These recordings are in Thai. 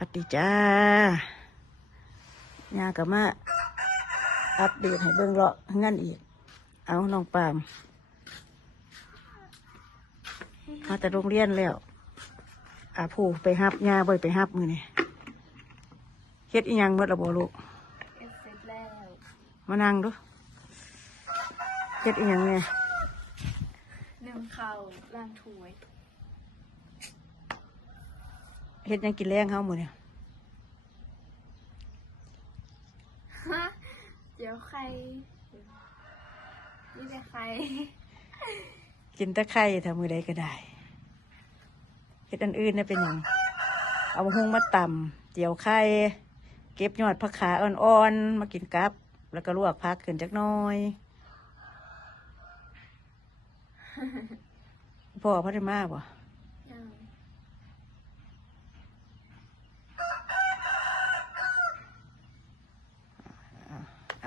สวัสดีจ้าญากับมา อัปเดตให้เบิ่งเลาะงั้นอีก เอาน้องปามมาแต่โรงเรียนแล้วอาผู้ไปฮับญาบ่อยไปฮับมือนี่เฮ็ดอีหยังเมื่อระบลูกเอฟเฟกแล้วมานั่งดูเฮ็ดอีหยังเนี่ยนึ่งข้าวล้างถ้วย เฮ็ดหยังกินแรงเขาหมดเนี่ยฮะเดี๋ยวใคร นี่เป็นใคร กินแตะไคร้ทำมือใดก็ได้เฮ็ดอันอื่นเนี่ยเป็นหยังเอาหุงมาตำเจียวไข่เก็บยอดผักขาอ่อนๆ มากินกับ แล้วก็ลวกผักขึ้นจักหน้อยพ่อพัดมาบ่ ยัง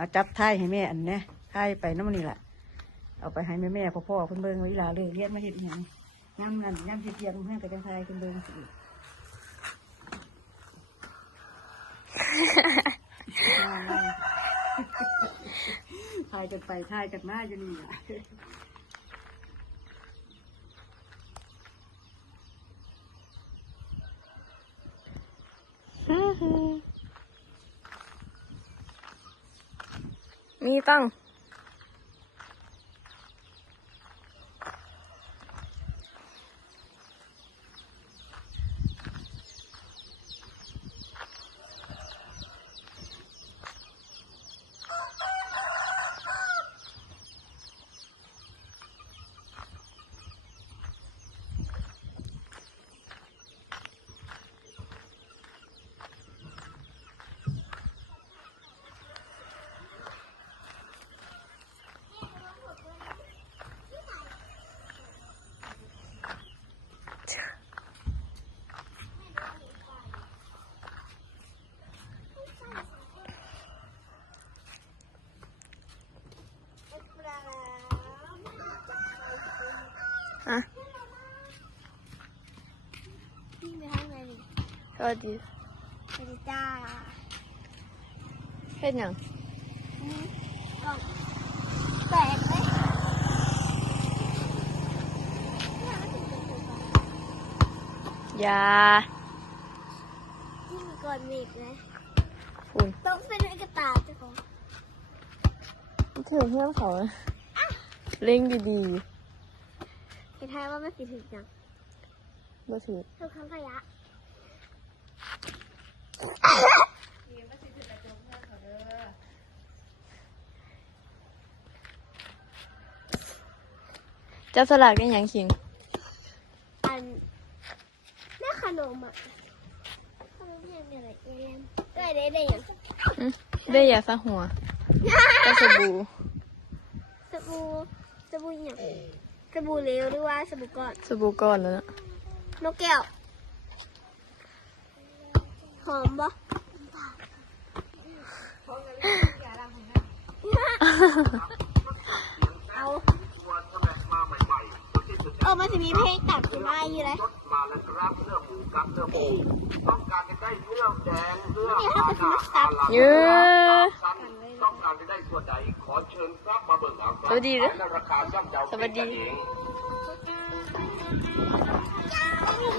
เอาจับท้ายให้แม่อันเนี้ยท้ายไปน้ำนี่แหละเอาไปให้แม่แม่พ่อๆเพิ่นเบิ่งไว้ลาเลยเรียนมาเฮ็ดอหยังย่ำนั่นย่ำเทียมให้ไปจังไทยเพิ่นเบิ่งสิถ่ายกันไปถ่ายกันมาอยู่นี่ล่ะ มีตั้ง วัสดีสวัสดีจ้าเฮ็ดหยังกล่องแตกไหมยาที่มีก่อนมีอีกไหมฝุ่นต้องเป็นไอ้กระต่ายเจ้าของถึงเพื่อนเขาเลยเล่งดีไอ้ทายว่าไม่ผิดถึงจังๆมาถือทุกครั้งขยะเจ้าสลักได้หยังคิง อันแม่ขนมอะต้องเรียกอะไรเอ็มได้ได้ได้ยังอืมได้ยาสะหัวได้สบู่สบู่สบู่อย่างสบู่เหลวหรือว่าสบู่ก้อน สบู่ก้อนแล้วนะนกแก้ว หอมปะเอาเออมันจะมีเพลงตัดขึ้นมาอยู่เลยนี่ถ้าเป็นมาซับเยอะต้องการจะได้ส่วนใดขอเชิญครับมาเบิกเอาสวัสดีเด้อในราคาย่อมเยาสวัสดี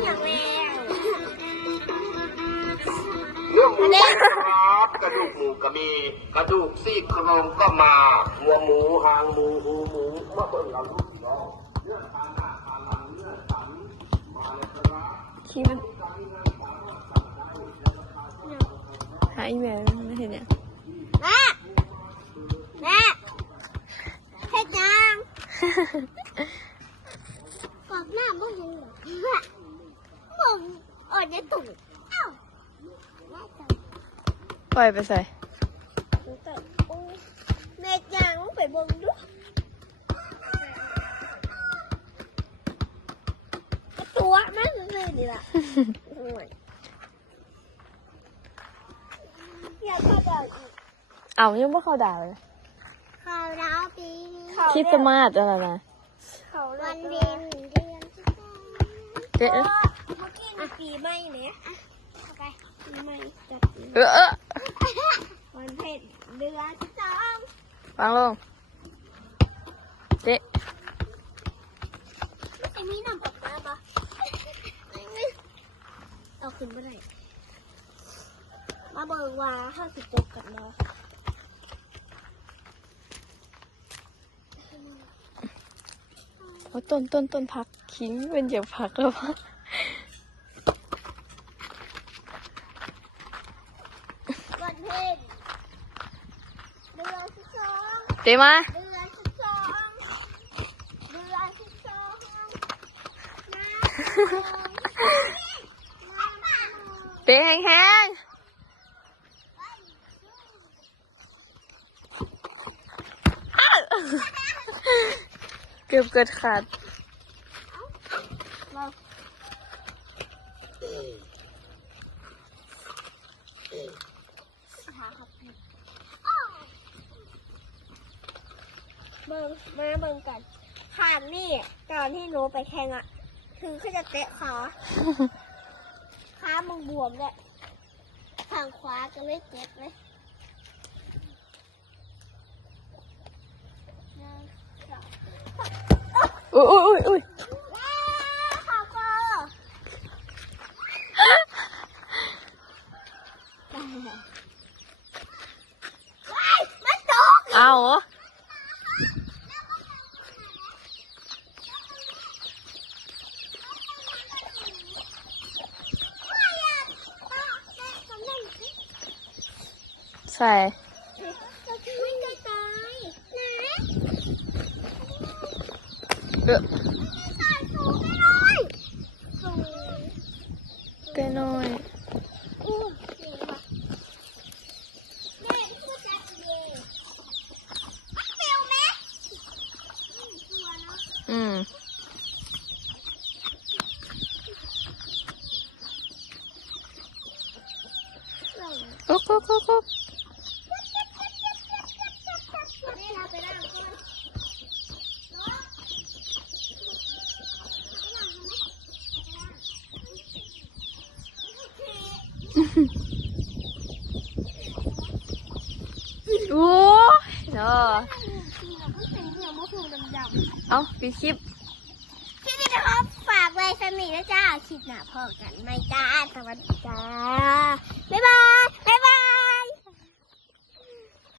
อย่างแรง รื่องหมูครับกระดูกหมูก็มี กระดูกซี่โครงก็มาหัวหมูหางหมูหูหมูมาเบิกเอาลูกพี่น้องเลือดทาหน้าทาหลังเลือดสันมาเลยครับที่มันหาอีเมลไม่เห็นเนี่ยแม่แม่เฮ็ดยังกอบหน้าบ่เห็นเหรอมึงอ่อนในตุ่มเอ้า ปล่อยไปใส่แม่จังไปเบิ่งดูตัวแม่ซื่อๆนี่ล่ะโอ้ยอยากเข้าดาวอีกเอายังไม่เข้าด่าเลยเข้าดาวปีนี้คริดสต์มาสอะไรนะวันเพ็ญเดือนสิบสองเจ๊เมื่อกี้มีปีใหม่ไหมอะเข้า ไปเออเออวันเพ็ญเดือนที่สองวางลงเจ๊ไอ้มีน้ำออกมาปะเอาขึ้นมาได้มาเบิ่งว่าห้าสิบจบกันเนาะเอาต้นต้นต้นผักขิงเป็นเหยียบผักแล้วปะ วันเพ็ญเดือนที่สอง เจ๊มา เดือนที่สองเดือนที่สองน้ำเจ๊แห้งๆอ้าวเกือบเกิดขาด เบิ่งมาเบิ่งกันขานนี่ตอนที่หนูไปแข่งอะถึงเขาจะเตะขาขามึงบวมเลยทางขวาก็เลยเจ็บเลยหนึ่งสอง อุ้ยอุ้ยอุ้ย ว้าวขอบคุณว้ายมันตก เอาเหรอ ใส่มันจะตายนะเออใส่สูงไปเลยสูงเต้น้อยอู้เจ๋งว่ะแม่พูดจัดเย่มันเปลวไหมอืมกลัวเนอะ อืม กุ๊กกุ๊กกุ๊กกุ๊ก นี่เราไปนั่งก่อนเนอะ โอ้ยเนาะ จริงๆอนเป็นเหนียวมะพร้าวดำเอาปิดคลิปๆที่พี่นะครับฝากไว้สนิทนะจ้าคลิปหน้าพอกันไม่จ้าสวัสดีจ้าบ๊ายบายบ๊ายบาย